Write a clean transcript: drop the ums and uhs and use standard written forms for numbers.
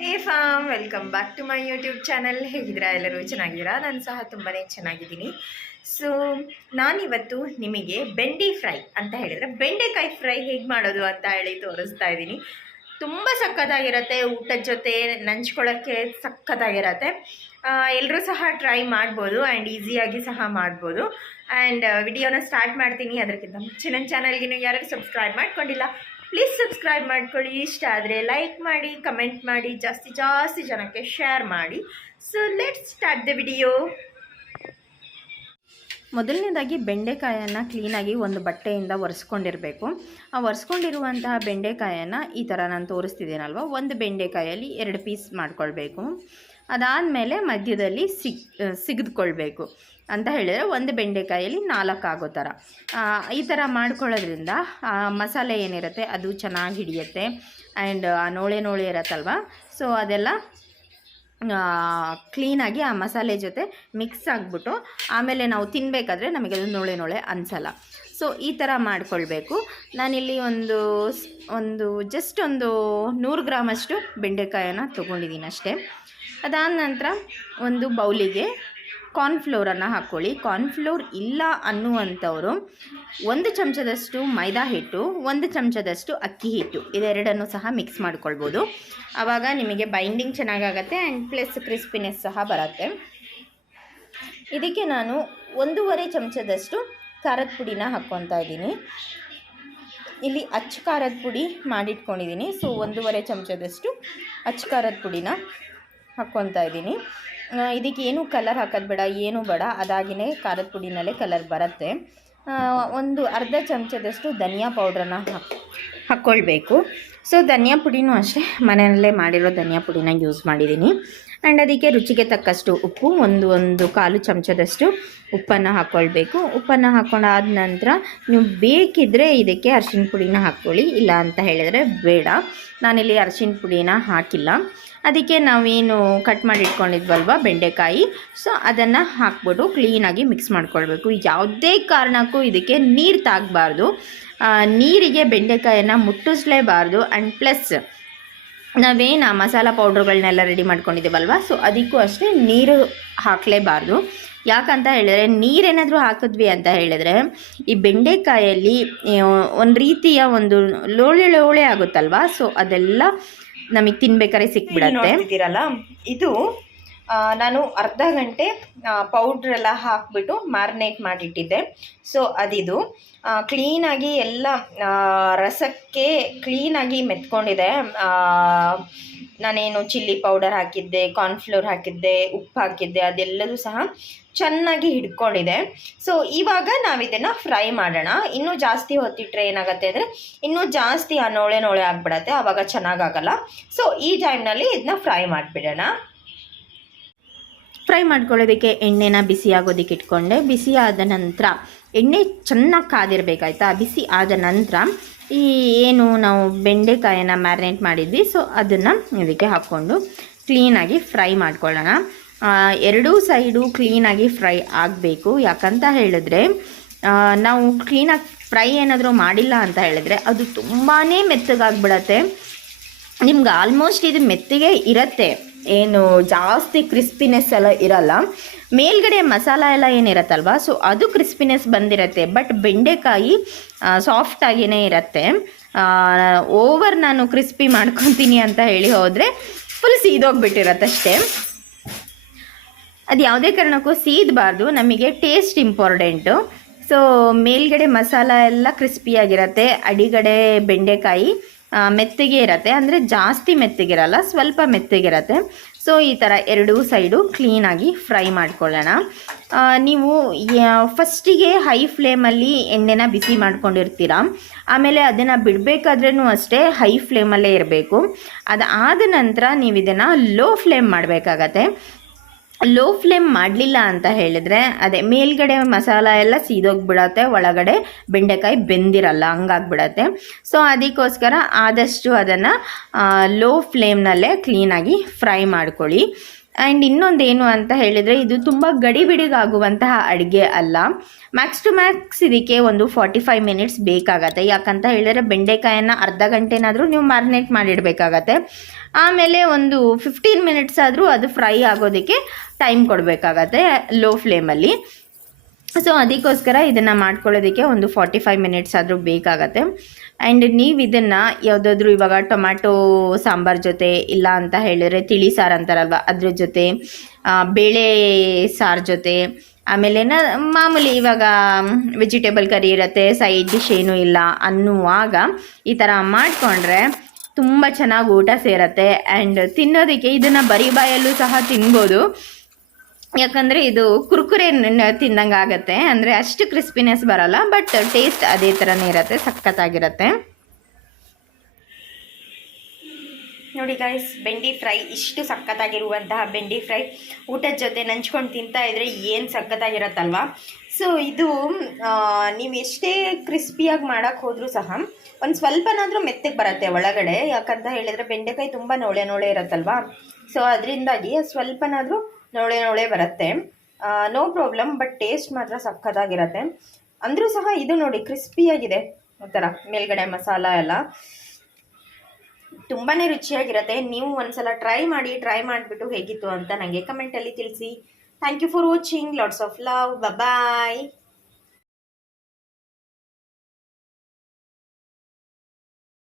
Hey fam, welcome back to my YouTube channel. ಹೇಗಿದ್ದೀರಾ? ಎಲ್ಲರೂ ಚೆನ್ನಾಗಿದ್ದೀರಾ? ನಾನು ಸಹ ತುಂಬಾ ಚೆನ್ನಾಗಿದ್ದೀನಿ. ಸೊ ನಾನಿವತ್ತು ನಿಮಗೆ ಬೆಂಡಿ ಫ್ರೈ ಅಂತ ಹೇಳಿದರೆ ಬೆಂಡೆಕಾಯಿ ಫ್ರೈ ಹೇಗೆ ಮಾಡೋದು ಅಂತ ಹೇಳಿ ತೋರಿಸ್ತಾ ಇದ್ದೀನಿ. ತುಂಬ ಸಖತ್ತಾಗಿರುತ್ತೆ, ಊಟದ ಜೊತೆ ನಂಚ್ಕೊಳ್ಳೋಕ್ಕೆ ಸಖತ್ತಾಗಿರುತ್ತೆ. ಎಲ್ಲರೂ ಸಹ ಟ್ರೈ ಮಾಡ್ಬೋದು ಆ್ಯಂಡ್ ಈಸಿಯಾಗಿ ಸಹ ಮಾಡ್ಬೋದು. ಆ್ಯಂಡ್ ವಿಡಿಯೋನ ಸ್ಟಾರ್ಟ್ ಮಾಡ್ತೀನಿ. ಅದಕ್ಕಿಂತ ಮುಂಚೆ ನನ್ನ ಚಾನಲ್ಗೆ ಯಾರು ಸಬ್ಸ್ಕ್ರೈಬ್ ಮಾಡ್ಕೊಂಡಿಲ್ಲ, ಪ್ಲೀಸ್ ಸಬ್ಸ್ಕ್ರೈಬ್ ಮಾಡ್ಕೊಳ್ಳಿ. ಇಷ್ಟ ಆದರೆ ಲೈಕ್ ಮಾಡಿ, ಕಮೆಂಟ್ ಮಾಡಿ, ಜಾಸ್ತಿ ಜನಕ್ಕೆ ಶೇರ್ ಮಾಡಿ. So let's start the video. ಮೊದಲನೇದಾಗಿ ಬೆಂಡೆಕಾಯನ್ನು ಕ್ಲೀನಾಗಿ ಒಂದು ಬಟ್ಟೆಯಿಂದ ಒರೆಸ್ಕೊಂಡಿರಬೇಕು. ಆ ಒರೆಸ್ಕೊಂಡಿರುವಂತಹ ಬೆಂಡೆಕಾಯನ್ನು ಈ ಥರ ನಾನು ತೋರಿಸ್ತಿದ್ದೀನಲ್ವ, ಒಂದು ಬೆಂಡೆಕಾಯಲ್ಲಿ 2 ಪೀಸ್ ಮಾಡ್ಕೊಳ್ಬೇಕು. ಅದಾದಮೇಲೆ ಮಧ್ಯದಲ್ಲಿ ಸಿಗಿದ್ಕೊಳ್ಬೇಕು ಅಂತ ಹೇಳಿದರೆ ಒಂದು ಬೆಂಡೆಕಾಯಲ್ಲಿ 4 ಆಗೋ ಥರ. ಈ ಥರ ಮಾಡ್ಕೊಳ್ಳೋದ್ರಿಂದ ಮಸಾಲೆ ಏನಿರುತ್ತೆ ಅದು ಚೆನ್ನಾಗಿ ಹಿಡಿಯುತ್ತೆ. ಆ್ಯಂಡ್ ಆ ನೋಳೆ ಇರತ್ತಲ್ವ, ಸೊ ಅದೆಲ್ಲ ಕ್ಲೀನಾಗಿ ಆ ಮಸಾಲೆ ಜೊತೆ ಮಿಕ್ಸ್ ಆಗಿಬಿಟ್ಟು ಆಮೇಲೆ ನಾವು ತಿನ್ನಬೇಕಾದ್ರೆ ನಮಗೆಲ್ಲ ನೋಳೆ ಅನಿಸಲ್ಲ. ಸೊ ಈ ಥರ ಮಾಡಿಕೊಳ್ಬೇಕು. ನಾನಿಲ್ಲಿ ಒಂದು ಜಸ್ಟ್ ಒಂದು 100 ಗ್ರಾಮಷ್ಟು ಬೆಂಡೆಕಾಯನ್ನು ತೊಗೊಂಡಿದ್ದೀನಿ ಅಷ್ಟೇ. ಅದಾದ ನಂತರ ಒಂದು ಬೌಲಿಗೆ ಕಾರ್ನ್ಫ್ಲೋರನ್ನು ಹಾಕ್ಕೊಳ್ಳಿ. ಕಾರ್ನ್ಫ್ಲೋರ್ ಇಲ್ಲ ಅನ್ನುವಂಥವರು 1 ಚಮಚದಷ್ಟು ಮೈದಾ ಹಿಟ್ಟು, 1 ಚಮಚದಷ್ಟು ಅಕ್ಕಿ ಹಿಟ್ಟು, ಇದೆರಡನ್ನು ಸಹ ಮಿಕ್ಸ್ ಮಾಡ್ಕೊಳ್ಬೋದು. ಆವಾಗ ನಿಮಗೆ ಬೈಂಡಿಂಗ್ ಚೆನ್ನಾಗಾಗತ್ತೆ ಆ್ಯಂಡ್ ಪ್ಲಸ್ ಕ್ರಿಸ್ಪಿನೆಸ್ ಸಹ ಬರುತ್ತೆ. ಇದಕ್ಕೆ ನಾನು 1.5 ಚಮಚದಷ್ಟು ಖಾರದ ಪುಡಿನ ಹಾಕ್ಕೊತಾ ಇದ್ದೀನಿ. ಇಲ್ಲಿ ಅಚ್ಚ ಖಾರದ ಪುಡಿ ಮಾಡಿಟ್ಕೊಂಡಿದ್ದೀನಿ. ಸೊ 1.5 ಚಮಚದಷ್ಟು ಅಚ್ಚ ಖಾರದ ಪುಡಿನ ಹಾಕ್ಕೊತಾ ಇದ್ದೀನಿ. ಇದಕ್ಕೆ ಏನು ಕಲರ್ ಹಾಕೋದು ಬೇಡ, ಏನು ಬೇಡ, ಅದಾಗಿಯೇ ಖಾರದ ಪುಡಿನಲ್ಲೇ ಕಲರ್ ಬರುತ್ತೆ. ಒಂದು ಅರ್ಧ ಚಮಚದಷ್ಟು ಧನಿಯಾ ಪೌಡ್ರನ್ನ ಹಾಕ್ಕೊಳ್ಬೇಕು. ಸೊ ಧನಿಯಾ ಪುಡಿನೂ ಅಷ್ಟೇ ಮನೆಯಲ್ಲೇ ಮಾಡಿರೋ ಧನಿಯಾ ಪುಡಿನ ಯೂಸ್ ಮಾಡಿದ್ದೀನಿ. ಆ್ಯಂಡ್ ಅದಕ್ಕೆ ರುಚಿಗೆ ತಕ್ಕಷ್ಟು ಉಪ್ಪು, ಒಂದು ಕಾಲು ಚಮಚದಷ್ಟು ಉಪ್ಪನ್ನು ಹಾಕ್ಕೊಳ್ಬೇಕು. ಉಪ್ಪನ್ನು ಹಾಕ್ಕೊಂಡಾದ ನಂತರ ನೀವು ಬೇಕಿದ್ದರೆ ಇದಕ್ಕೆ ಅರಿಶಿಣ ಪುಡಿನ ಹಾಕ್ಕೊಳ್ಳಿ, ಇಲ್ಲ ಅಂತ ಹೇಳಿದರೆ ಬೇಡ. ನಾನಿಲ್ಲಿ ಅರಿಶಿಣ ಪುಡಿನ ಹಾಕಿಲ್ಲ. ಅದಕ್ಕೆ ನಾವೇನು ಕಟ್ ಮಾಡಿ ಇಟ್ಕೊಂಡಿದ್ವಲ್ವ ಬೆಂಡೆಕಾಯಿ, ಸೊ ಅದನ್ನು ಹಾಕ್ಬಿಟ್ಟು ಕ್ಲೀನಾಗಿ ಮಿಕ್ಸ್ ಮಾಡ್ಕೊಳ್ಬೇಕು. ಯಾವುದೇ ಕಾರಣಕ್ಕೂ ಇದಕ್ಕೆ ನೀರು ತಾಗಬಾರ್ದು. ನೀರಿಗೆ ಬೆಂಡೆಕಾಯನ್ನು ಮುಟ್ಟಿಸ್ಲೇಬಾರ್ದು. ಆ್ಯಂಡ್ ಪ್ಲಸ್ ನಾವೇನು ಮಸಾಲ ಪೌಡ್ರುಗಳನ್ನೆಲ್ಲ ರೆಡಿ ಮಾಡ್ಕೊಂಡಿದ್ದೀವಲ್ವ, ಸೊ ಅದಕ್ಕೂ ಅಷ್ಟೇ ನೀರು ಹಾಕಲೇಬಾರ್ದು. ಯಾಕಂತ ಹೇಳಿದ್ರೆ ನೀರೇನಾದರೂ ಹಾಕಿದ್ವಿ ಅಂತ ಹೇಳಿದ್ರೆ ಈ ಬೆಂಡೆಕಾಯಲ್ಲಿ ಒಂದು ರೀತಿಯ ಒಂದು ಲೋಳೆ ಆಗುತ್ತಲ್ವ, ಸೊ ಅದೆಲ್ಲ ನಮಗೆ ತಿನ್ಬೇಕಾದ್ರೆ ಸಿಕ್ಬಿಡತ್ತೆ. ಇದು ನಾನು ಅರ್ಧ ಗಂಟೆ ಪೌಡ್ರೆಲ್ಲ ಹಾಕಿಬಿಟ್ಟು ಮ್ಯಾರಿನೇಟ್ ಮಾಡಿಟ್ಟಿದ್ದೆ. ಸೊ ಅದಿದು ಕ್ಲೀನಾಗಿ ಎಲ್ಲ ರಸಕ್ಕೆ ಕ್ಲೀನಾಗಿ ಮೆತ್ಕೊಂಡಿದೆ. ನಾನೇನು ಚಿಲ್ಲಿ ಪೌಡರ್ ಹಾಕಿದ್ದೆ, ಕಾರ್ನ್ಫ್ಲೋರ್ ಹಾಕಿದ್ದೆ, ಉಪ್ಪು ಹಾಕಿದ್ದೆ, ಅದೆಲ್ಲದೂ ಸಹ ಚೆನ್ನಾಗಿ ಹಿಡ್ಕೊಂಡಿದೆ. ಸೊ ಇವಾಗ ನಾವಿದನ್ನು ಫ್ರೈ ಮಾಡೋಣ. ಇನ್ನೂ ಜಾಸ್ತಿ ಹೊತ್ತಿಟ್ರೆ ಏನಾಗುತ್ತೆ ಅಂದರೆ ಇನ್ನೂ ಜಾಸ್ತಿ ಆ ನೋಳೆ ಆಗಿಬಿಡತ್ತೆ, ಆವಾಗ ಚೆನ್ನಾಗಾಗಲ್ಲ. ಸೊ ಈ ಟೈಮ್ನಲ್ಲಿ ಇದನ್ನ ಫ್ರೈ ಮಾಡಿಬಿಡೋಣ. ಫ್ರೈ ಮಾಡ್ಕೊಳ್ಳೋದಕ್ಕೆ ಎಣ್ಣೆನ ಬಿಸಿ ಆಗೋದಕ್ಕೆ ಇಟ್ಕೊಂಡೆ. ಬಿಸಿ ಆದ ನಂತರ ಎಣ್ಣೆ ಚೆನ್ನಾಗಿ ಕಾದಿರಬೇಕಾಯ್ತಾ. ಬಿಸಿ ಆದ ನಂತರ ಈ ಏನು ನಾವು ಬೆಂಡೆಕಾಯನ್ನು ಮ್ಯಾರಿನೇಟ್ ಮಾಡಿದ್ವಿ, ಸೊ ಅದನ್ನು ಇದಕ್ಕೆ ಹಾಕ್ಕೊಂಡು ಕ್ಲೀನಾಗಿ ಫ್ರೈ ಮಾಡ್ಕೊಳ್ಳೋಣ. ಎರಡೂ ಸೈಡು ಕ್ಲೀನಾಗಿ ಫ್ರೈ ಆಗಬೇಕು. ಯಾಕಂತ ಹೇಳಿದ್ರೆ ನಾವು ಕ್ಲೀನಾಗಿ ಫ್ರೈ ಏನಾದರೂ ಮಾಡಿಲ್ಲ ಅಂತ ಹೇಳಿದ್ರೆ ಅದು ತುಂಬಾ ಮೆತ್ತಗಾಗ್ಬಿಡತ್ತೆ. ನಿಮ್ಗೆ ಆಲ್ಮೋಸ್ಟ್ ಇದು ಮೆತ್ತಗೆ ಇರುತ್ತೆ, ಏನು ಜಾಸ್ತಿ ಕ್ರಿಸ್ಪಿನೆಸ್ ಎಲ್ಲ ಇರಲ್ಲ. ಮೇಲ್ಗಡೆ ಮಸಾಲ ಎಲ್ಲ ಏನಿರತ್ತಲ್ವ, ಸೊ ಅದು ಕ್ರಿಸ್ಪಿನೆಸ್ ಬಂದಿರುತ್ತೆ. ಬಟ್ ಬೆಂಡೆಕಾಯಿ ಸಾಫ್ಟಾಗಿಯೇ ಇರುತ್ತೆ. ಓವರ್ ನಾನು ಕ್ರಿಸ್ಪಿ ಮಾಡ್ಕೊತೀನಿ ಅಂತ ಹೇಳಿ ಹೋದರೆ ಫುಲ್ ಸೀದೋಗ್ಬಿಟ್ಟಿರತ್ತಷ್ಟೇ. ಅದು ಯಾವುದೇ ಕಾರಣಕ್ಕೂ ಸೀದಬಾರ್ದು, ನಮಗೆ ಟೇಸ್ಟ್ ಇಂಪಾರ್ಟೆಂಟು. ಸೊ ಮೇಲ್ಗಡೆ ಮಸಾಲ ಎಲ್ಲ ಕ್ರಿಸ್ಪಿಯಾಗಿರುತ್ತೆ, ಅಡಿಗಡೆ ಬೆಂಡೆಕಾಯಿ ಮೆತ್ತಗೆ ಇರುತ್ತೆ. ಅಂದರೆ ಜಾಸ್ತಿ ಮೆತ್ತಗಿರಲ್ಲ, ಸ್ವಲ್ಪ ಮೆತ್ತಗಿರುತ್ತೆ. ಸೊ ಈ ಥರ ಎರಡೂ ಸೈಡು ಕ್ಲೀನಾಗಿ ಫ್ರೈ ಮಾಡ್ಕೊಳ್ಳೋಣ. ನೀವು ಫಸ್ಟಿಗೆ ಹೈ ಫ್ಲೇಮಲ್ಲಿ ಎಣ್ಣೆನ ಬಿಸಿ ಮಾಡ್ಕೊಂಡಿರ್ತೀರ, ಆಮೇಲೆ ಅದನ್ನು ಬಿಡಬೇಕಾದ್ರೂ ಅಷ್ಟೇ ಹೈ ಫ್ಲೇಮಲ್ಲೇ ಇರಬೇಕು. ಅದಾದ ನಂತರ ನೀವು ಇದನ್ನು ಲೋ ಫ್ಲೇಮ್ ಮಾಡಬೇಕಾಗತ್ತೆ. ಲೋ ಫ್ಲೇಮ್ ಮಾಡಲಿಲ್ಲ ಅಂತ ಹೇಳಿದರೆ ಅದೇ ಮೇಲ್ಗಡೆ ಮಸಾಲ ಎಲ್ಲ ಸೀದೋಗ್ಬಿಡತ್ತೆ, ಒಳಗಡೆ ಬೆಂಡೆಕಾಯಿ ಬೆಂದಿರಲ್ಲ, ಹಂಗಾಗ್ಬಿಡತ್ತೆ. ಸೊ ಅದಕ್ಕೋಸ್ಕರ ಆದಷ್ಟು ಅದನ್ನು ಲೋ ಫ್ಲೇಮ್ನಲ್ಲೇ ಕ್ಲೀನಾಗಿ ಫ್ರೈ ಮಾಡ್ಕೊಳ್ಳಿ. ಆ್ಯಂಡ್ ಇನ್ನೊಂದೇನು ಅಂತ ಹೇಳಿದರೆ ಇದು ತುಂಬ ಗಡಿಬಿಡಿಗಾಗುವಂತಹ ಅಡುಗೆ ಅಲ್ಲ. ಮ್ಯಾಕ್ಸ್ ಟು ಮ್ಯಾಕ್ಸ್ ಇದಕ್ಕೆ ಒಂದು 45 ಮಿನಿಟ್ಸ್ ಬೇಕಾಗತ್ತೆ. ಯಾಕಂತ ಹೇಳಿದರೆ ಬೆಂಡೆಕಾಯನ್ನು ಅರ್ಧ ಗಂಟೆನಾದರೂ ನೀವು ಮ್ಯಾರಿನೇಟ್ ಮಾಡಿಡಬೇಕಾಗತ್ತೆ. ಆಮೇಲೆ ಒಂದು 15 ಮಿನಿಟ್ಸ್ ಆದರೂ ಅದು ಫ್ರೈ ಆಗೋದಕ್ಕೆ ಟೈಮ್ ಕೊಡಬೇಕಾಗತ್ತೆ ಲೋ ಫ್ಲೇಮಲ್ಲಿ. ಸೊ ಅದಕ್ಕೋಸ್ಕರ ಇದನ್ನು ಮಾಡ್ಕೊಳ್ಳೋದಕ್ಕೆ ಒಂದು 45 ಮಿನಿಟ್ಸ್ ಆದರೂ ಬೇಕಾಗತ್ತೆ. ಆ್ಯಂಡ್ ನೀವು ಇದನ್ನು ಯಾವುದಾದ್ರೂ ಇವಾಗ ಟೊಮ್ಯಾಟೊ ಸಾಂಬಾರು ಜೊತೆ, ಇಲ್ಲ ಅಂತ ಹೇಳಿದರೆ ತಿಳಿ ಸಾರು ಅಂತಾರಲ್ವ ಅದ್ರ ಜೊತೆ, ಬೇಳೆ ಸಾರು ಜೊತೆ, ಆಮೇಲೆ ಮಾಮೂಲಿ ಇವಾಗ ವೆಜಿಟೇಬಲ್ ಕರಿ ಇರುತ್ತೆ, ಸೈಡ್ ಡಿಶ್ ಏನೂ ಇಲ್ಲ ಅನ್ನುವಾಗ ಈ ಥರ ಮಾಡಿಕೊಂಡ್ರೆ ತುಂಬ ಚೆನ್ನಾಗಿ ಊಟ ಸೇರತ್ತೆ. ಆ್ಯಂಡ್ ತಿನ್ನೋದಕ್ಕೆ ಇದನ್ನು ಬರೀ ಬಾಯಲ್ಲೂ ಸಹ ತಿನ್ಬೋದು. ಯಾಕಂದರೆ ಇದು ಕುರ್ಕುರೆ ತಿಂದಂಗೆ ಆಗುತ್ತೆ, ಅಂದರೆ ಅಷ್ಟು ಕ್ರಿಸ್ಪಿನೆಸ್ ಬರಲ್ಲ, ಬಟ್ ಟೇಸ್ಟ್ ಅದೇ ಥರನೇ ಇರುತ್ತೆ, ಸಖತ್ತಾಗಿರುತ್ತೆ. ನೋಡಿ ಗೈಸ್, ಬೆಂಡಿ ಫ್ರೈ, ಇಷ್ಟು ಸಖತ್ತಾಗಿರುವಂತಹ ಬೆಂಡಿ ಫ್ರೈ ಊಟದ ಜೊತೆ ನಂಚ್ಕೊಂಡು ತಿಂತಾ ಇದ್ರೆ ಏನು ಸಖತ್ತಾಗಿರತ್ತಲ್ವ. ಸೊ ಇದು ನೀವು ಎಷ್ಟೇ ಕ್ರಿಸ್ಪಿಯಾಗಿ ಮಾಡೋಕ್ಕೆ ಹೋದರೂ ಸಹ ಒಂದು ಸ್ವಲ್ಪನಾದರೂ ಮೆತ್ತಗೆ ಬರುತ್ತೆ ಒಳಗಡೆ. ಯಾಕಂತ ಹೇಳಿದರೆ ಬೆಂಡೆಕಾಯಿ ತುಂಬ ನೋಳೆ ಇರುತ್ತಲ್ವ, ಸೊ ಅದರಿಂದಾಗಿ ಸ್ವಲ್ಪನಾದರೂ ನೋಳೆ ಬರುತ್ತೆ. ನೋ ಪ್ರಾಬ್ಲಮ್, ಬಟ್ ಟೇಸ್ಟ್ ಮಾತ್ರ ಸಖತ್ತಾಗಿರುತ್ತೆ. ಅಂದರೂ ಸಹ ಇದು ನೋಡಿ ಕ್ರಿಸ್ಪಿಯಾಗಿದೆ, ಒಂಥರ ಮೇಲ್ಗಡೆ ಮಸಾಲ ಎಲ್ಲ ತುಂಬಾ ರುಚಿಯಾಗಿರುತ್ತೆ. ನೀವು ಒಂದ್ಸಲ ಟ್ರೈ ಮಾಡಿಬಿಟ್ಟು ಹೇಗಿತ್ತು ಅಂತ ನನಗೆ ಕಮೆಂಟಲ್ಲಿ ತಿಳಿಸಿ. Thank you for watching. Lots of love. Bye.